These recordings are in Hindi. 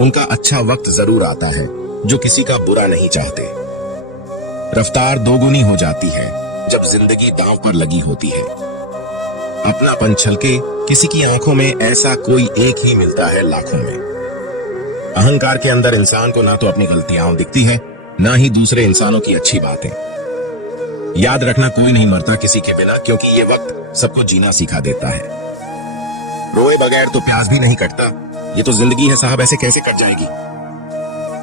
उनका अच्छा वक्त जरूर आता है जो किसी का बुरा नहीं चाहते। रफ्तार दोगुनी हो जाती है जब जिंदगी दांव पर लगी होती है। अपनापन छलके किसी की आंखों में ऐसा कोई एक ही मिलता है लाखों में। अहंकार के अंदर इंसान को ना तो अपनी गलतियां दिखती है, ना ही दूसरे इंसानों की अच्छी बातें। याद रखना, कोई नहीं मरता किसी के बिना, क्योंकि ये वक्त सबको जीना सिखा देता है। रोए बगैर तो प्यास भी नहीं कटता। ये तो जिंदगी है साहब, ऐसे कैसे कट जाएगी।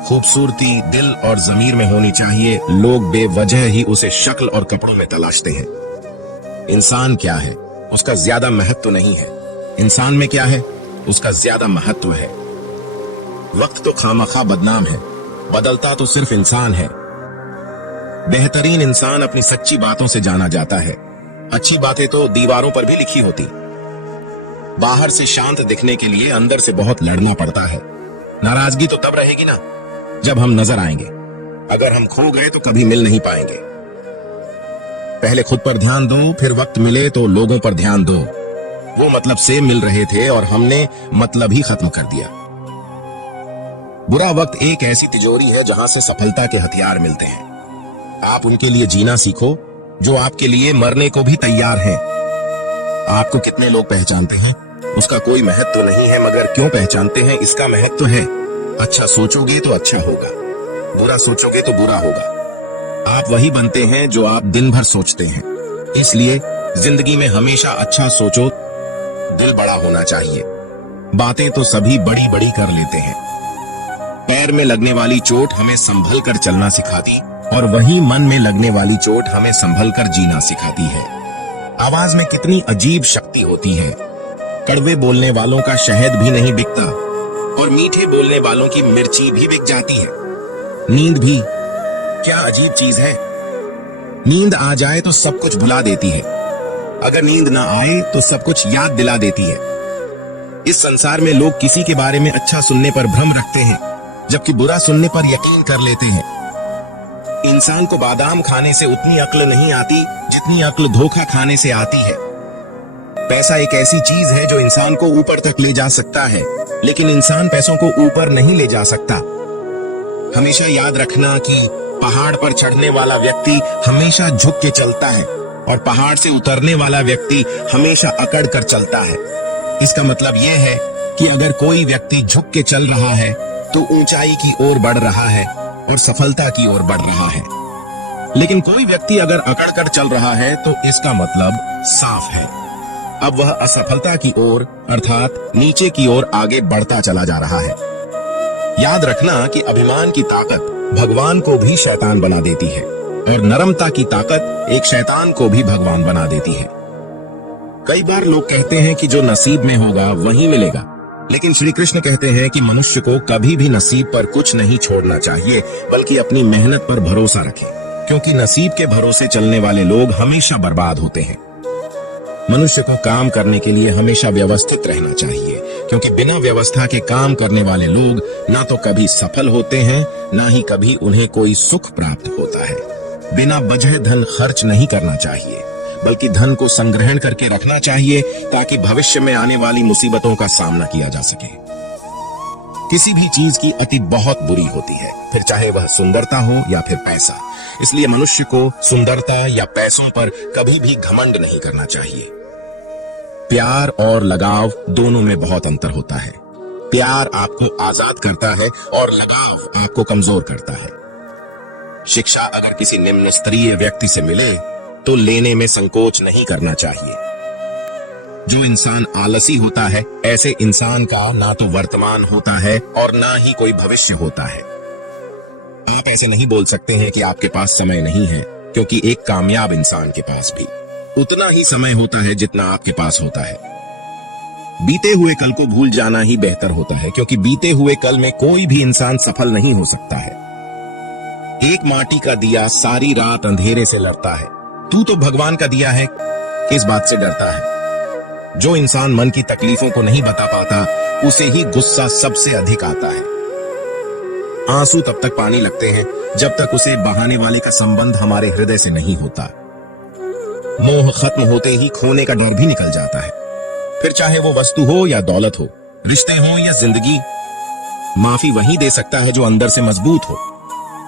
खूबसूरती दिल और जमीर में होनी चाहिए, लोग बेवजह ही उसे शक्ल और कपड़ों में तलाशते हैं। इंसान क्या है, उसका ज्यादा महत्व नहीं है। इंसान में क्या है, उसका ज्यादा महत्व है। वक्त तो खामखा बदनाम है, बदलता तो सिर्फ इंसान है। बेहतरीन इंसान अपनी सच्ची बातों से जाना जाता है। अच्छी बातें तो दीवारों पर भी लिखी होती। बाहर से शांत दिखने के लिए अंदर से बहुत लड़ना पड़ता है। नाराजगी तो तब रहेगी ना जब हम नजर आएंगे। अगर हम खो गए तो कभी मिल नहीं पाएंगे। पहले खुद पर ध्यान दो, फिर वक्त मिले तो लोगों पर ध्यान दो। वो मतलब से मिल रहे थे और हमने मतलब ही खत्म कर दिया। बुरा वक्त एक ऐसी तिजोरी है जहां से सफलता के हथियार मिलते हैं। आप उनके लिए जीना सीखो जो आपके लिए मरने को भी तैयार हैं। आपको कितने लोग पहचानते हैं उसका कोई महत्व नहीं है, मगर क्यों पहचानते हैं इसका महत्व है। अच्छा सोचोगे तो अच्छा होगा, बुरा सोचोगे तो बुरा होगा। आप वही बनते हैं जो आप दिन भर सोचते हैं। इसलिए जिंदगी में हमेशा अच्छा सोचो। दिल बड़ा होना चाहिए। बातें तो सभी बड़ी बड़ी कर लेते हैं। पैर में लगने वाली चोट हमें संभल कर चलना सिखाती, और वही मन में लगने वाली चोट हमें संभल कर जीना सिखाती है। आवाज में कितनी अजीब शक्ति होती है। कड़वे बोलने वालों का शहद भी नहीं बिकता, और मीठे बोलने वालों की मिर्ची भी बिक जाती है। नींद भी क्या अजीब चीज है। नींद आ जाए तो सब कुछ भुला देती है, अगर नींद ना आए तो सब कुछ याद दिला देती है। इस संसार में लोग किसी के बारे में अच्छा सुनने पर भ्रम रखते हैं, जबकि बुरा सुनने पर यकीन कर लेते हैं। इंसान को बादाम खाने से उतनी अक्ल नहीं आती जितनी अक्ल धोखा खाने से आती है। पैसा एक ऐसी चीज है जो इंसान को ऊपर तक ले जा सकता है, लेकिन इंसान पैसों को ऊपर नहीं ले जा सकता। हमेशा याद रखना कि पहाड़ पर चढ़ने वाला व्यक्ति हमेशा झुक के चलता है, और पहाड़ से उतरने वाला व्यक्ति हमेशा अकड़ कर चलता है। इसका मतलब यह है कि अगर कोई व्यक्ति झुक के चल रहा है तो ऊंचाई की ओर बढ़ रहा है और सफलता की ओर बढ़ रहा है। लेकिन कोई व्यक्ति अगर अकड़ कर चल रहा है तो इसका मतलब साफ है, अब वह असफलता की ओर अर्थात नीचे की ओर आगे बढ़ता चला जा रहा है। याद रखना कि अभिमान की ताकत भगवान को भी शैतान बना देती है, और नरमता की ताकत एक शैतान को भी भगवान बना देती है। कई बार लोग कहते हैं कि जो नसीब में होगा वही मिलेगा, लेकिन श्री कृष्ण कहते हैं कि मनुष्य को कभी भी नसीब पर कुछ नहीं छोड़ना चाहिए, बल्कि अपनी मेहनत पर भरोसा रखें, क्योंकि नसीब के भरोसे चलने वाले लोग हमेशा बर्बाद होते हैं। मनुष्य को काम करने के लिए हमेशा व्यवस्थित रहना चाहिए, क्योंकि बिना व्यवस्था के काम करने वाले लोग ना तो कभी सफल होते हैं, ना ही कभी उन्हें कोई सुख प्राप्त होता है। बिना वजह धन खर्च नहीं करना चाहिए, बल्कि धन को संग्रहण करके रखना चाहिए, ताकि भविष्य में आने वाली मुसीबतों का सामना किया जा सके। किसी भी चीज की अति बहुत बुरी होती है, फिर चाहे वह सुंदरता हो या फिर पैसा। इसलिए मनुष्य को सुंदरता या पैसों पर कभी भी घमंड नहीं करना चाहिए। प्यार और लगाव दोनों में बहुत अंतर होता है। प्यार आपको आजाद करता है और लगाव आपको कमजोर करता है। शिक्षा अगर किसी निम्न स्तरीय व्यक्ति से मिले तो लेने में संकोच नहीं करना चाहिए। जो इंसान आलसी होता है, ऐसे इंसान का ना तो वर्तमान होता है और ना ही कोई भविष्य होता है। आप ऐसे नहीं बोल सकते हैं कि आपके पास समय नहीं है, क्योंकि एक कामयाब इंसान के पास भी उतना ही समय होता है जितना आपके पास होता है। बीते हुए कल को भूल जाना ही बेहतर होता है, क्योंकि बीते हुए कल में कोई भी इंसान सफल नहीं हो सकता है। एक माटी का दिया सारी रात अंधेरे से लड़ता है, तू तो भगवान का दिया है, किस बात से डरता है। जो इंसान मन की तकलीफों को नहीं बता पाता, उसे ही गुस्सा सबसे अधिक आता है। आंसू तब तक पानी लगते हैं जब तक उसे बहाने वाले का संबंध हमारे हृदय से नहीं होता। मोह खत्म होते ही खोने का डर भी निकल जाता है, फिर चाहे वो वस्तु हो या दौलत हो, रिश्ते हो या जिंदगी। माफी वही दे सकता है जो अंदर से मजबूत हो।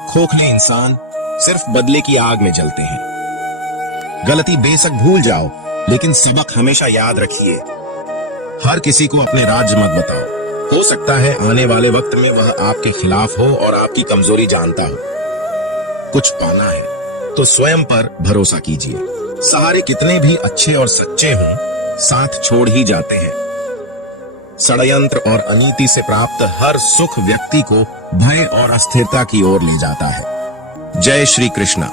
खोखले इंसान सिर्फ बदले की आग में जलते हैं। गलती बेशक भूल जाओ, लेकिन सबक हमेशा याद रखिए। हर किसी को अपने राज मत बताओ। हो सकता है आने वाले वक्त में वह आपके खिलाफ हो और आपकी कमजोरी जानता हो। कुछ पाना है तो स्वयं पर भरोसा कीजिए। सहारे कितने भी अच्छे और सच्चे हों, साथ छोड़ ही जाते हैं। षड्यंत्र और अनीति से प्राप्त हर सुख व्यक्ति को भय और अस्थिरता की ओर ले जाता है। जय श्री कृष्णा।